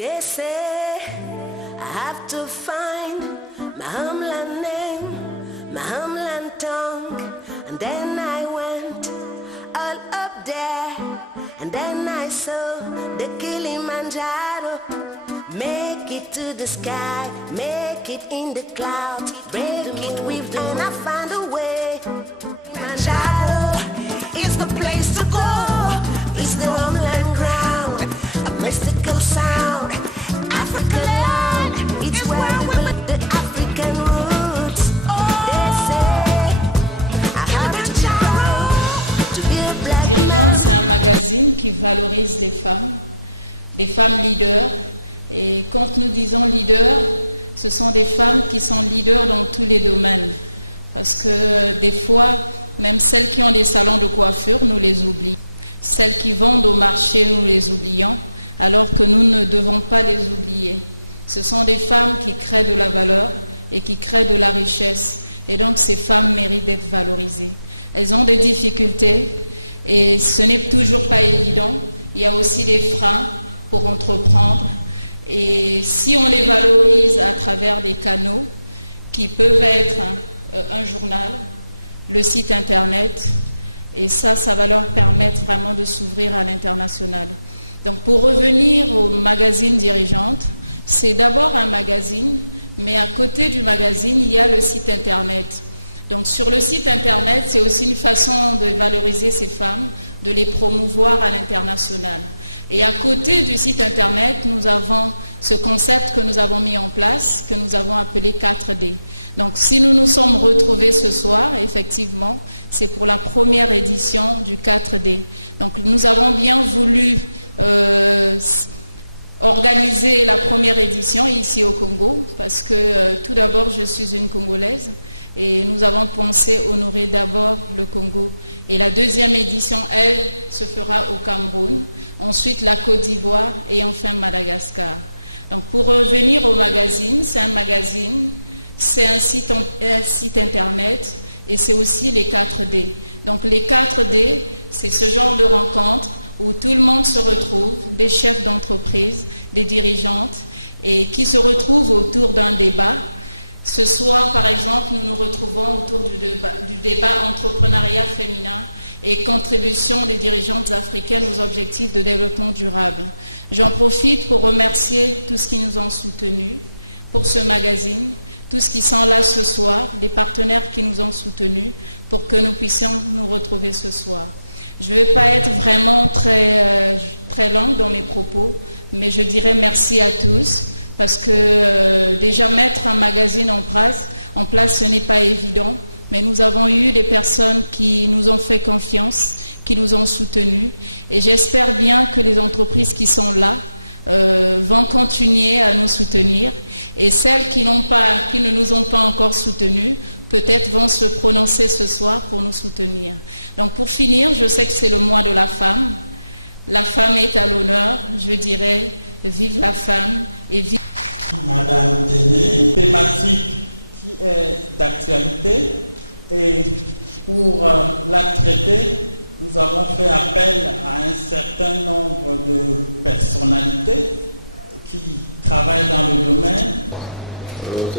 They say I have to find my homeland name, my homeland tongue. And then I went all up there, and then I saw the Kilimanjaro. Make it to the sky, make it in the clouds, break it with the and I found a way. Kilimanjaro is the place to go, it's the homeland ground, a mystical sound. Africa land, it's where we build the African roots. They say I have to travel to be a black man.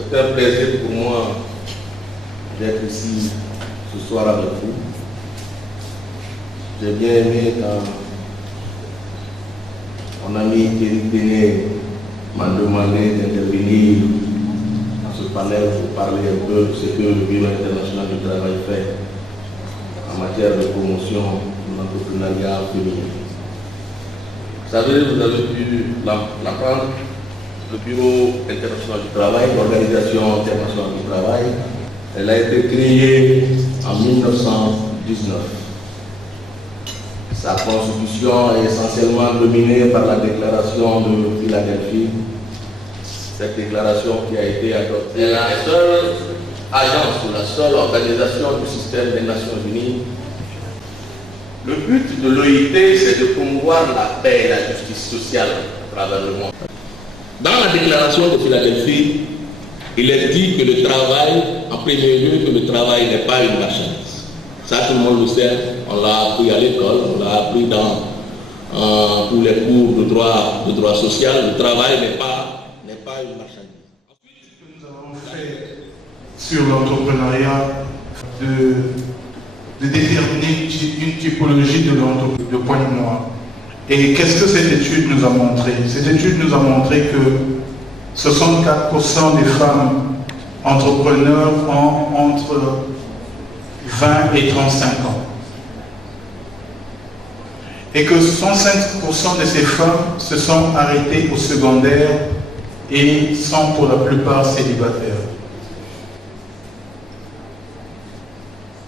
C'est un plaisir pour moi d'être ici ce soir avec vous. J'ai bien aimé quand mon ami Thierry Béné m'a demandé d'intervenir dans ce panel pour parler un peu de ce que le Bureau international du travail fait en matière de promotion de l'entrepreneuriat féminin. Vous savez, vous avez pu l'apprendre. Le Bureau international du travail, l'Organisation internationale du travail, elle a été créée en 1919. Sa constitution est essentiellement dominée par la déclaration de Philadelphie. Cette déclaration qui a été adoptée, la seule agence ou la seule organisation du système des Nations Unies. Le but de l'OIT, c'est de promouvoir la paix et la justice sociale à travers le monde. Dans la déclaration de Philadelphie, il est dit que le travail, en premier lieu, que le travail n'est pas une marchandise. Ça, tout le monde le sait, on l'a appris à l'école, on l'a appris dans pour les cours de droit social. Le travail n'est pas une marchandise. Ensuite, ce que nous avons fait sur l'entrepreneuriat, de déterminer une typologie de points noirs. Et qu'est-ce que cette étude nous a montré? Cette étude nous a montré que 64% des femmes entrepreneurs ont entre 20 et 35 ans. Et que 65% de ces femmes se sont arrêtées au secondaire et sont pour la plupart célibataires.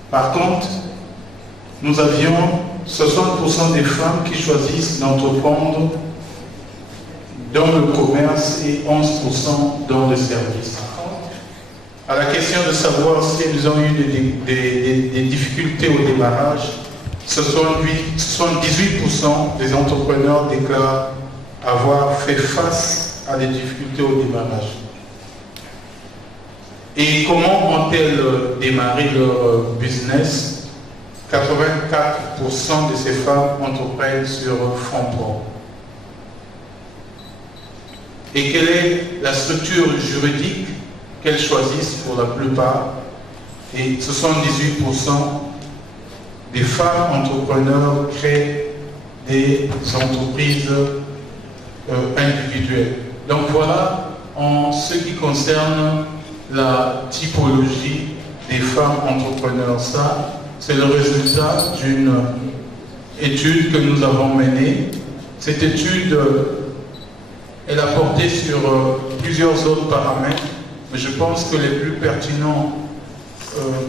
Par contre, nous avions 60% des femmes qui choisissent d'entreprendre dans le commerce et 11% dans le service. À la question de savoir si elles ont eu des difficultés au démarrage, 78% des entrepreneurs déclarent avoir fait face à des difficultés au démarrage. Et comment ont-elles démarré leur business? 84% de ces femmes entreprennent sur fonds propres. Et quelle est la structure juridique qu'elles choisissent pour la plupart? Et 78% des femmes entrepreneurs créent des entreprises individuelles. Donc voilà, en ce qui concerne la typologie des femmes entrepreneurs. Ça, c'est le résultat d'une étude que nous avons menée. Cette étude, elle a porté sur plusieurs autres paramètres, mais je pense que les plus pertinents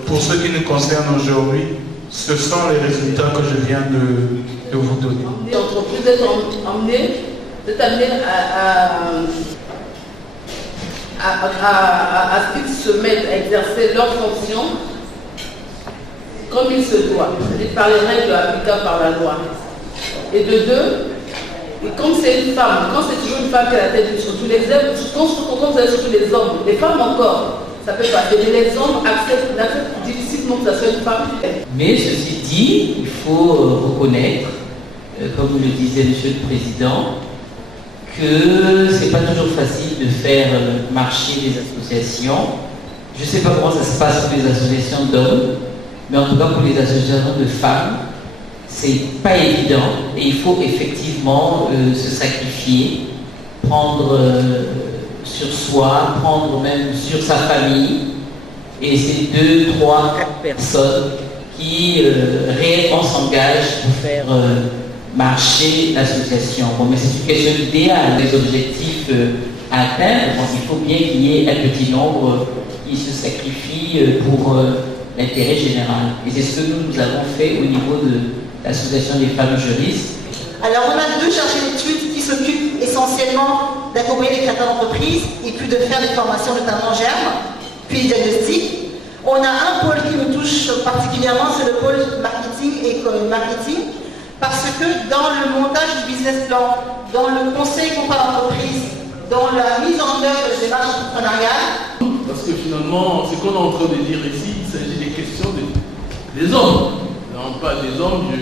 pour ce qui nous concerne aujourd'hui, ce sont les résultats que je viens de vous donner. L'entreprise est amenée à ce qu'ils se mettent à exercer leurs fonctions comme il se doit, c'est-à-dire par les règles applicables par la loi. Et de deux, et comme c'est une femme, quand c'est toujours une femme qui a la tête sur tous les hommes, quand vous avez surtout les hommes, les femmes encore, ça peut passer, mais les hommes acceptent difficilement que ça soit une femme. Mais ceci dit, il faut reconnaître, comme le disait Monsieur le Président, que ce n'est pas toujours facile de faire marcher les associations. Je ne sais pas comment ça se passe pour les associations d'hommes, mais en tout cas pour les associations de femmes, c'est pas évident et il faut effectivement se sacrifier, prendre sur soi, prendre même sur sa famille, et c'est 2, 3, 4 personnes qui réellement s'engagent pour faire marcher l'association. Bon, mais c'est une question idéale, des objectifs à atteindre. Donc il faut bien qu'il y ait un petit nombre qui se sacrifie pour l'intérêt général. Et c'est ce que nous avons fait au niveau de l'association des femmes juristes. Alors on a 2 chargés d'études qui s'occupent essentiellement d'accompagner les créateurs d'entreprises et puis de faire des formations, notamment germe, puis diagnostic. On a un pôle qui nous touche particulièrement, c'est le pôle marketing et marketing. Parce que dans le montage du business plan, dans le conseil contrat d'entreprise, dans la mise en œuvre des démarches entrepreneuriales. Parce que finalement, ce qu'on est en train de dire ici, il s'agit des questions des hommes. Non pas des hommes,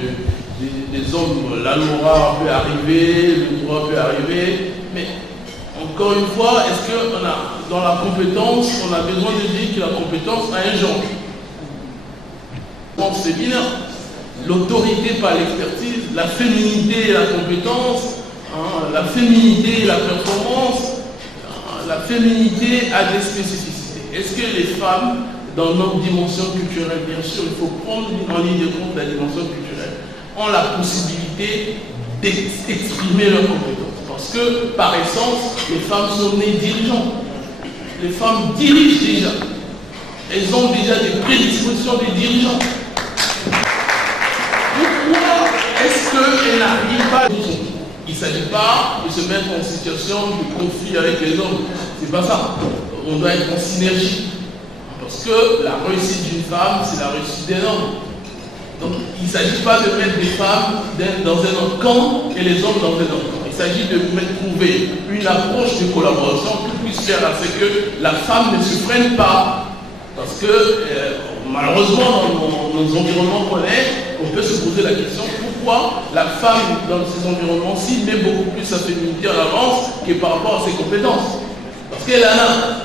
des hommes, la loi peut arriver, le droit peut arriver, mais encore une fois, est-ce que dans la compétence, on a besoin de dire que la compétence a un genre? Donc c'est bien. L'autorité par l'expertise, la féminité et la compétence, la féminité et la performance, la féminité a des spécificités. Est-ce que les femmes, dans notre dimension culturelle, bien sûr, il faut prendre en ligne de compte la dimension culturelle, ont la possibilité d'exprimer leurs compétences? Parce que, par essence, les femmes sont nées dirigeantes. Les femmes dirigent déjà. Elles ont déjà des prédispositions de dirigeantes. Pourquoi est-ce qu'elle n'arrive pas? Il ne s'agit pas de se mettre en situation de conflit avec les hommes. C'est pas ça. On doit être en synergie. Parce que la réussite d'une femme, c'est la réussite d'un homme. Donc il ne s'agit pas de mettre des femmes dans un autre camp et les hommes dans un autre camp. Il s'agit de trouver une approche de collaboration qui puisse faire à ce que la femme ne se freine pas. Parce que malheureusement, dans nos environnements qu'on est, on peut se poser la question, pourquoi la femme dans ces environnements-ci met beaucoup plus sa féminité en avance que par rapport à ses compétences. Parce qu'elle en a.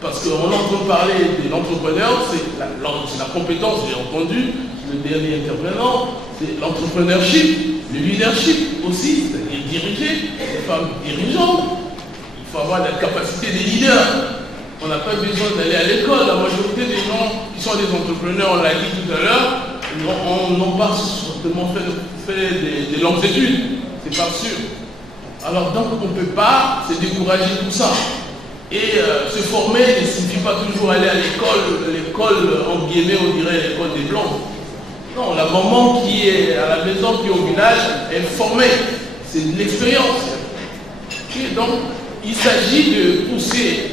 Parce qu'on entend parler de l'entrepreneur, c'est la compétence, j'ai entendu, le dernier intervenant, c'est l'entrepreneurship, le leadership aussi, c'est-à-dire diriger, les femmes dirigeantes. Il faut avoir la capacité des leaders. On n'a pas besoin d'aller à l'école. La majorité des gens qui sont des entrepreneurs, on l'a dit tout à l'heure, n'ont pas certainement fait des longues études. C'est pas sûr. Alors donc on ne peut pas se décourager tout ça. Et se former ne signifie pas toujours aller à l'école, en guillemets, on dirait l'école des blancs. Non, la maman qui est à la maison, qui est au village, est formée. C'est de l'expérience. Et donc, il s'agit de pousser,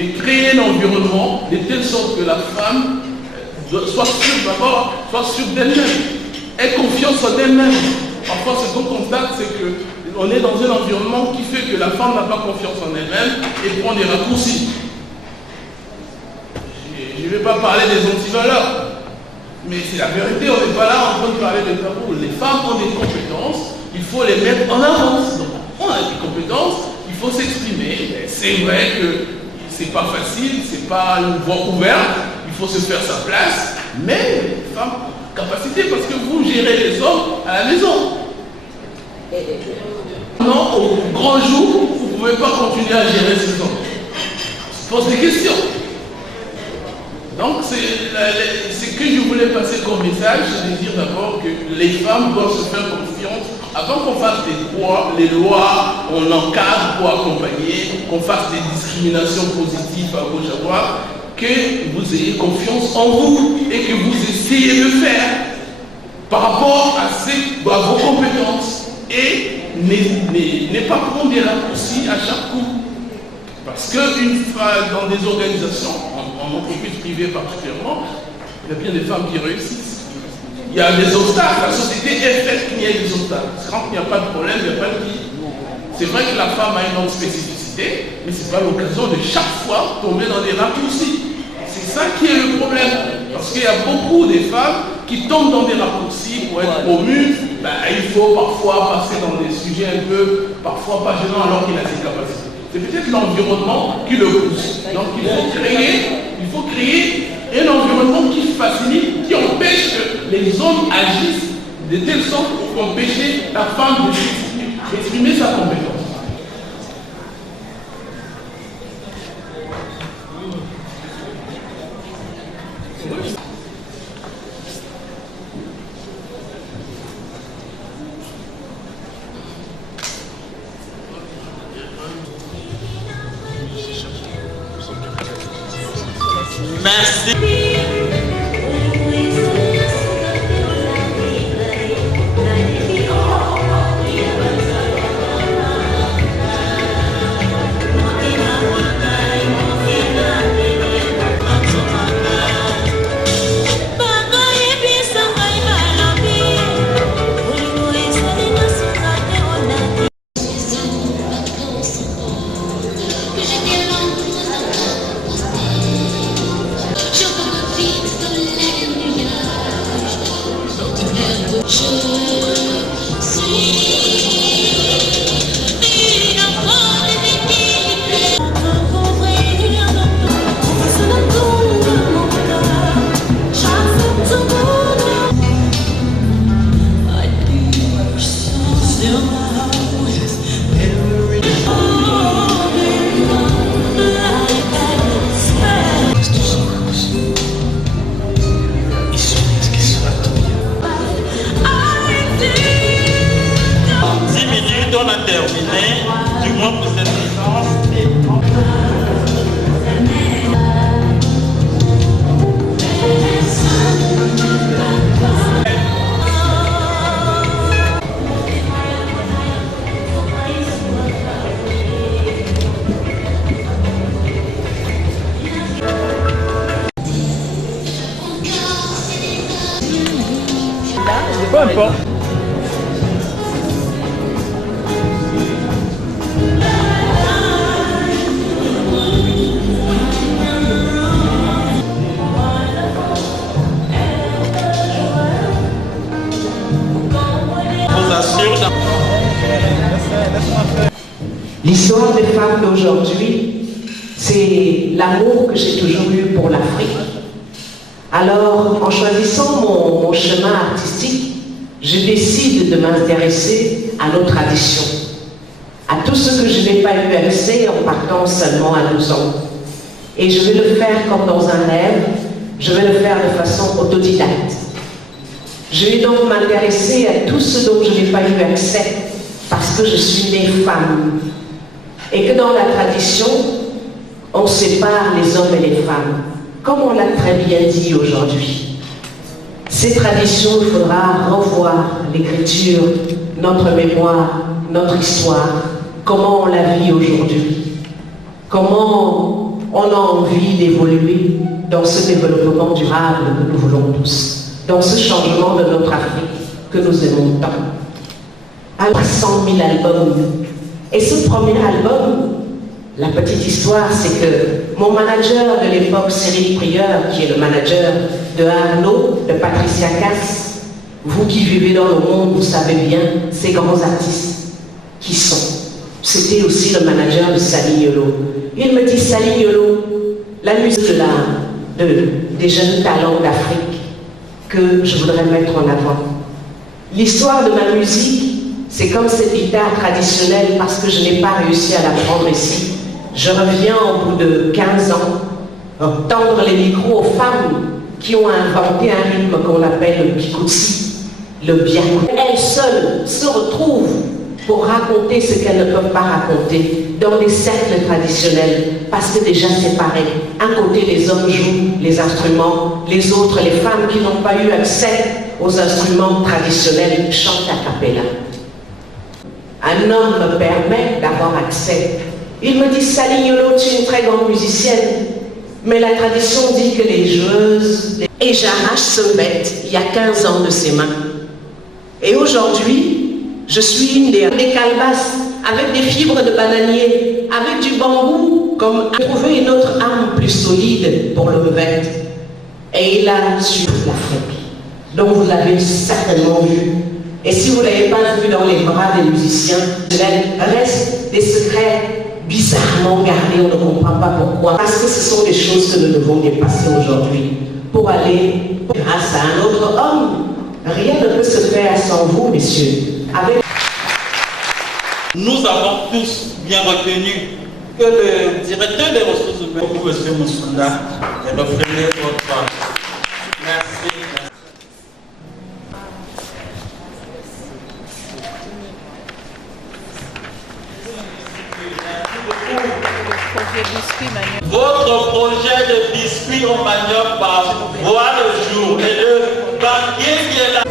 de créer un environnement de telle sorte que la femme soit sûre d'abord, soit sûre d'elle-même, ait confiance en elle-même. Parfois, ce qu'on constate, c'est qu'on est dans un environnement qui fait que la femme n'a pas confiance en elle-même et prend des raccourcis. Je ne vais pas parler des antivaleurs, mais c'est la vérité, on n'est pas là en train de parler de tabou. Les femmes ont des compétences, il faut les mettre en avance. Donc, on a des compétences, il faut s'exprimer. C'est vrai que c'est pas facile, c'est pas une voie ouverte, il faut se faire sa place, mais femme, capacité, parce que vous gérez les hommes à la maison. Non, au grand jour, vous ne pouvez pas continuer à gérer ces hommes. On se pose des questions. Donc, c'est que je voulais passer comme message, c'est de dire d'abord que les femmes doivent se faire confiance. Avant qu'on fasse les lois, on encadre pour accompagner, qu'on fasse des discriminations positives à gauche à droite, que vous ayez confiance en vous et que vous essayez de faire par rapport à vos compétences et ne pas prendre des raccourcis à chaque coup. Parce qu'une fois dans des organisations, en entreprise privée particulièrement, il y a bien des femmes qui réussissent. Il y a des obstacles, la société est faite qu'il y ait des obstacles. Quand il n'y a pas de problème, il n'y a pas de vie. C'est vrai que la femme a une autre spécificité, mais ce n'est pas l'occasion de chaque fois tomber dans des raccourcis. C'est ça qui est le problème. Parce qu'il y a beaucoup de femmes qui tombent dans des raccourcis pour être promues. Il faut parfois passer dans des sujets un peu, parfois pas gênants alors qu'il a ses capacités. C'est peut-être l'environnement qui le pousse. Donc il faut créer un environnement qui facilite, qui empêche que les hommes agissent de telle sorte pour empêcher la femme d'exprimer sa compétence. Merci. Peu importe. L'histoire des femmes d'aujourd'hui, c'est l'amour que j'ai toujours eu pour l'Afrique. Alors, en choisissant mon chemin artistique, je décide de m'intéresser à nos traditions, à tout ce que je n'ai pas eu accès en partant seulement à 12 ans. Et je vais le faire comme dans un rêve, je vais le faire de façon autodidacte. Je vais donc m'intéresser à tout ce dont je n'ai pas eu accès, parce que je suis née femme. Et que dans la tradition, on sépare les hommes et les femmes, comme on l'a très bien dit aujourd'hui. Ces traditions, il faudra revoir l'écriture, notre mémoire, notre histoire, comment on la vit aujourd'hui, comment on a envie d'évoluer dans ce développement durable que nous voulons tous, dans ce changement de notre Afrique que nous aimons tant. Alors, 100 000 albums. Et ce premier album, la petite histoire, c'est que mon manager de l'époque, Cyril Prieur, qui est le manager de Arnaud, de Patricia Cass, vous qui vivez dans le monde, vous savez bien ces grands artistes qui sont. C'était aussi le manager de Salignolo. Il me dit, Salignolo, la musique des jeunes talents d'Afrique que je voudrais mettre en avant. L'histoire de ma musique, c'est comme cette guitare traditionnelle parce que je n'ai pas réussi à l'apprendre ici. Je reviens au bout de 15 ans, tendre les micros aux femmes qui ont inventé un rythme qu'on appelle le bikutsi, le biakou. Elles seules se retrouvent pour raconter ce qu'elles ne peuvent pas raconter dans des cercles traditionnels, parce que déjà c'est pareil. Un côté, les hommes jouent les instruments, les autres, les femmes qui n'ont pas eu accès aux instruments traditionnels, chantent a cappella. Un homme me permet d'avoir accès. Il me dit, Salignolo, tu es une très grande musicienne, mais la tradition dit que les joueuses... Et j'arrache ce bête il y a 15 ans de ses mains. Et aujourd'hui, je suis une des calebasses avec des fibres de bananier, avec du bambou, comme trouver une autre arme plus solide pour le bête. Et il a su l'Afrique. Donc vous l'avez certainement vu. Et si vous ne l'avez pas vu dans les bras des musiciens, reste des secrets bizarrement gardés, on ne comprend pas pourquoi. Parce que ce sont des choses que nous devons dépasser aujourd'hui pour aller grâce à un autre homme. Rien ne peut se faire sans vous, messieurs. Nous avons tous bien retenu que le directeur des ressources humaines, M. Moussunda, est reprenez votre part. Merci. Votre projet de biscuit au manioc va voir le jour et le banquier qui est là.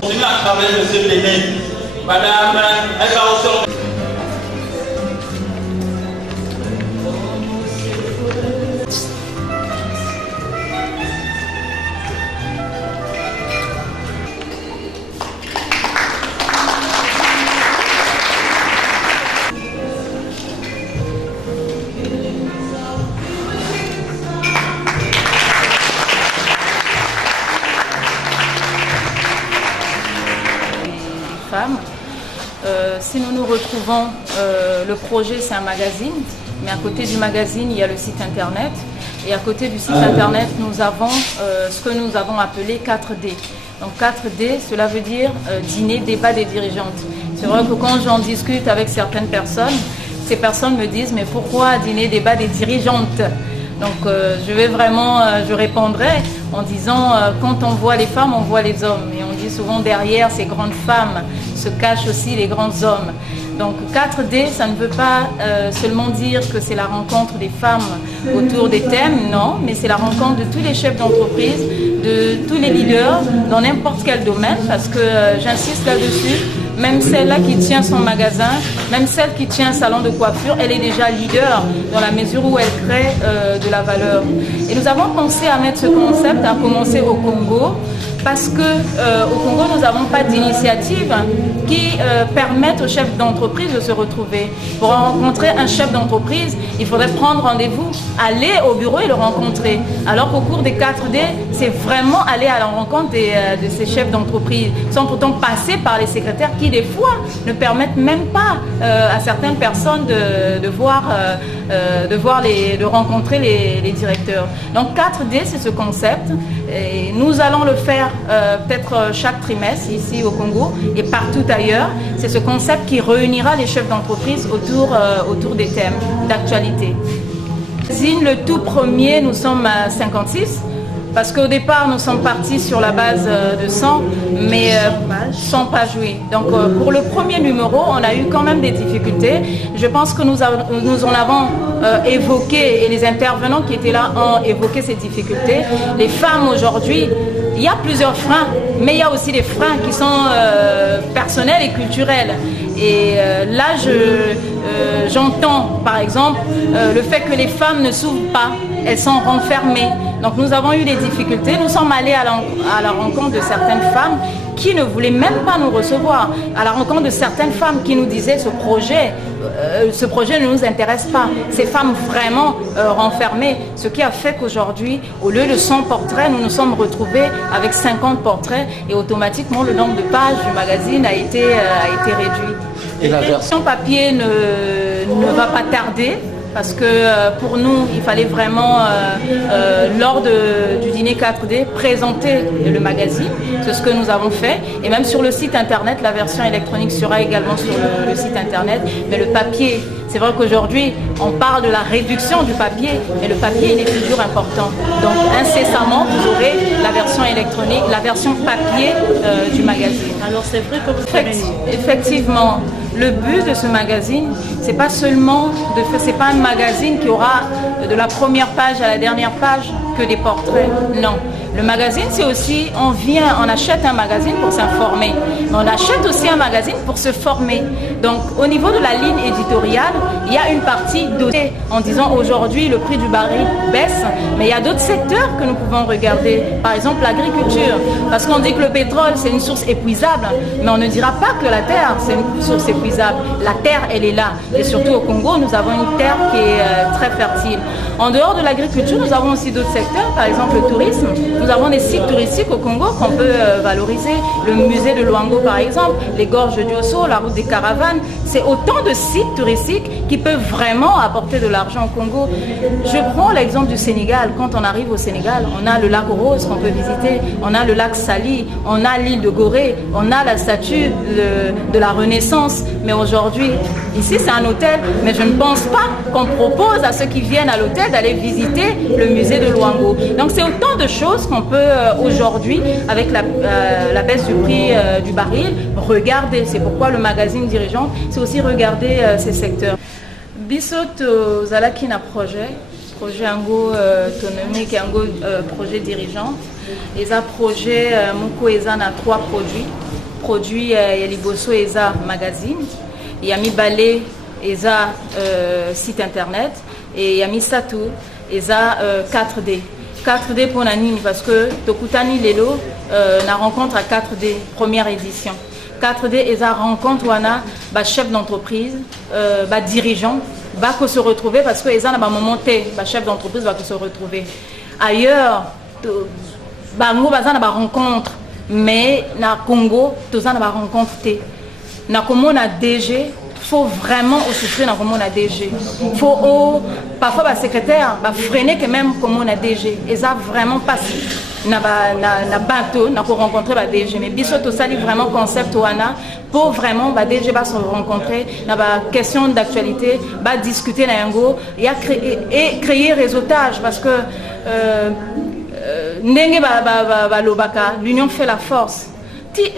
Continuez à travailler de ce bénin. Madame, elle va aussi. Si nous nous retrouvons, le projet c'est un magazine, mais à côté du magazine il y a le site internet, et à côté du site internet nous avons ce que nous avons appelé 4D. Donc 4D, cela veut dire dîner, débat des dirigeantes. C'est vrai que quand j'en discute avec certaines personnes, ces personnes me disent mais pourquoi dîner, débat des dirigeantes? Donc je répondrai en disant quand on voit les femmes, on voit les hommes. Et on dit souvent derrière ces grandes femmes se cachent aussi les grands hommes. Donc 4D, ça ne veut pas seulement dire que c'est la rencontre des femmes autour des thèmes, non, mais c'est la rencontre de tous les chefs d'entreprise, de tous les leaders dans n'importe quel domaine, parce que j'insiste là-dessus, même celle-là qui tient son magasin, même celle qui tient un salon de coiffure, elle est déjà leader dans la mesure où elle crée de la valeur. Et nous avons pensé à mettre ce concept, à commencer au Congo, parce que au Congo, nous n'avons pas d'initiative qui permettent aux chefs d'entreprise de se retrouver. Pour rencontrer un chef d'entreprise, il faudrait prendre rendez-vous, aller au bureau et le rencontrer. Alors qu'au cours des 4D, c'est vraiment aller à la rencontre de ces chefs d'entreprise, sans pourtant passer par les secrétaires qui, des fois, ne permettent même pas à certaines personnes de rencontrer les directeurs. Donc 4D, c'est ce concept. Et nous allons le faire peut-être chaque trimestre ici au Congo et partout ailleurs. C'est ce concept qui réunira les chefs d'entreprise autour des thèmes d'actualité. Le tout premier, nous sommes à 56. Parce qu'au départ, nous sommes partis sur la base de 100, mais 100 pages, oui. Donc pour le premier numéro, on a eu quand même des difficultés. Je pense que nous en avons évoqué, et les intervenants qui étaient là ont évoqué ces difficultés. Les femmes aujourd'hui, il y a plusieurs freins, mais il y a aussi des freins qui sont personnels et culturels. Et là, j'entends par exemple le fait que les femmes ne s'ouvrent pas, elles sont renfermées. Donc nous avons eu des difficultés, nous sommes allés à la rencontre de certaines femmes qui ne voulaient même pas nous recevoir, à la rencontre de certaines femmes qui nous disaient ce projet ne nous intéresse pas. Ces femmes vraiment renfermées, ce qui a fait qu'aujourd'hui, au lieu de 100 portraits, nous nous sommes retrouvés avec 50 portraits et automatiquement le nombre de pages du magazine a été réduit. Et la version papier ne va pas tarder. Parce que pour nous, il fallait vraiment, lors du dîner 4D, présenter le magazine. C'est ce que nous avons fait. Et même sur le site internet, la version électronique sera également sur le site internet. Mais le papier, c'est vrai qu'aujourd'hui, on parle de la réduction du papier, mais le papier, il est toujours important. Donc incessamment, vous aurez la version électronique, la version papier du magazine. Alors c'est vrai que vous effectivement, le but de ce magazine, c'est pas seulement c'est pas un magazine qui aura de la première page à la dernière page que des portraits. Non. Le magazine, c'est aussi, on achète un magazine pour s'informer, mais on achète aussi un magazine pour se former. Donc, au niveau de la ligne éditoriale, il y a une partie dotée en disant aujourd'hui le prix du baril baisse, mais il y a d'autres secteurs que nous pouvons regarder. Par exemple, l'agriculture, parce qu'on dit que le pétrole, c'est une source épuisable, mais on ne dira pas que la terre, c'est une source épuisable. La terre, elle est là. Et surtout au Congo, nous avons une terre qui est très fertile. En dehors de l'agriculture, nous avons aussi d'autres secteurs, par exemple le tourisme. Nous avons des sites touristiques au Congo qu'on peut valoriser. Le musée de Luango, par exemple, les gorges du Osso, la route des caravanes. C'est autant de sites touristiques qui peuvent vraiment apporter de l'argent au Congo. Je prends l'exemple du Sénégal. Quand on arrive au Sénégal, on a le lac Rose qu'on peut visiter, on a le lac Sali, on a l'île de Gorée, on a la statue de la Renaissance. Mais aujourd'hui, ici c'est un hôtel, mais je ne pense pas qu'on propose à ceux qui viennent à l'hôtel d'aller visiter le musée de Luango. Donc c'est autant de choses qu'on peut aujourd'hui, avec la baisse du prix du baril, regarder. C'est pourquoi le magazine Dirigeante, c'est aussi regarder ces secteurs. Bissot Zalaki na projet Ango autonomique et Ango projet Dirigeante. Et un projet Moko Eza na 3 produits Yaliboso Eza magazine, Yami Balé Eza site internet et Yami Satou Eza 4D. 4D pour Nanine parce que Tokutani Lelo na rencontre à 4D première édition. 4D Eza rencontre wana ba chef d'entreprise, ba dirigeant, ba ko se retrouver parce que Eza na ba momenté, ba chef d'entreprise va se retrouver. Ailleurs ba ngo baza na ba rencontre mais na Congo toza na ba rencontre té. Na komo na DG faut vraiment souffrir dans comment on a DG. Faut parfois le secrétaire va freiner que même comment on a DG. Et ça vraiment pas na bateau na ko rencontrer ba DG mais biso to sali vraiment concept wana pour vraiment ba DG va se rencontrer na ba question d'actualité ba discuter na yango et créer réseautage parce que ndenge ba lobaka l'union fait la force.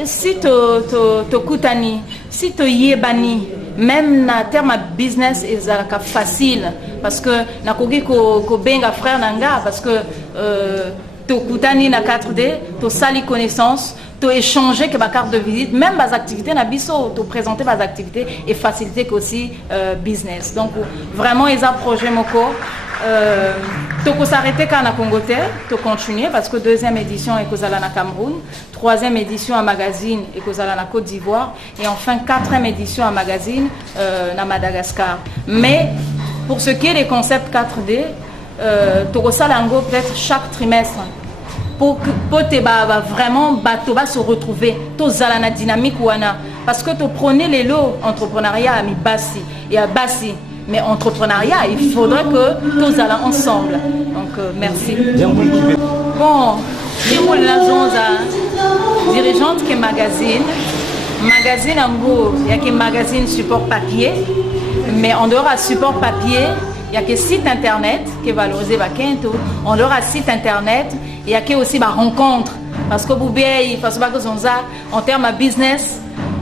Si to kutani, si to yebani, même na terme business ezalaka facile parce que nakoki ko benga frère nanga parce que to kutani na 4D, to sali connaissance, to échanger que ma carte de visite, même les activités na biso, to présenter les activités et faciliter aussi business. Donc vraiment ils ont projet moko. Toko s'arrêter quand na Congoté, to continuer parce que 2e édition est Kozala na Cameroun, 3e édition à magazine et Kozala na Côte d'Ivoire et enfin 4e édition à magazine na Madagascar. Mais pour ce qui est des concepts 4D, Toko Salango peut-être chaque trimestre pour vraiment se retrouver dans la dynamique ouana parce que tu prenez les lots entrepreneuriat à mi bassi et à bassi. Mais entrepreneuriat, il faudrait que tous allons ensemble. Donc, merci. Bon, nous sommes dirigeante qui est magazine. Magazine, en gros, il y a que magazine support papier. Mais en dehors de support papier, il y a que site internet qui est valorisé. En dehors de site internet, il y a que aussi ma rencontre. Parce que vous voyez, en termes de business,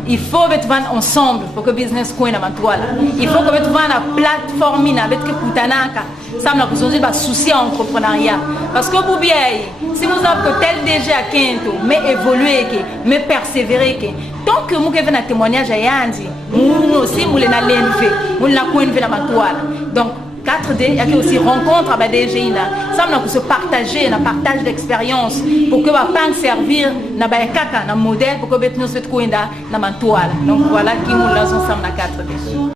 il faut être ensemble pour que le business soit dans toile. Il faut que vous la plateforme avec que Poutanaka, ça me besoin de souci à l'entrepreneuriat. Parce que vous voyez, si vous avez que tel DG à Kento, mais évoluer, mais persévérer, tant que vous avez un témoignage à Yandi, nous aussi, nous l'avons l'élevé, nous l'avons élevé dans toile. Donc, 4D, il y a aussi rencontre avec des DG. Ça me se partager, un partage d'expérience pour que va servir un modèle pour que nous nous dans toile. Donc voilà qui nous lance ensemble à 4D.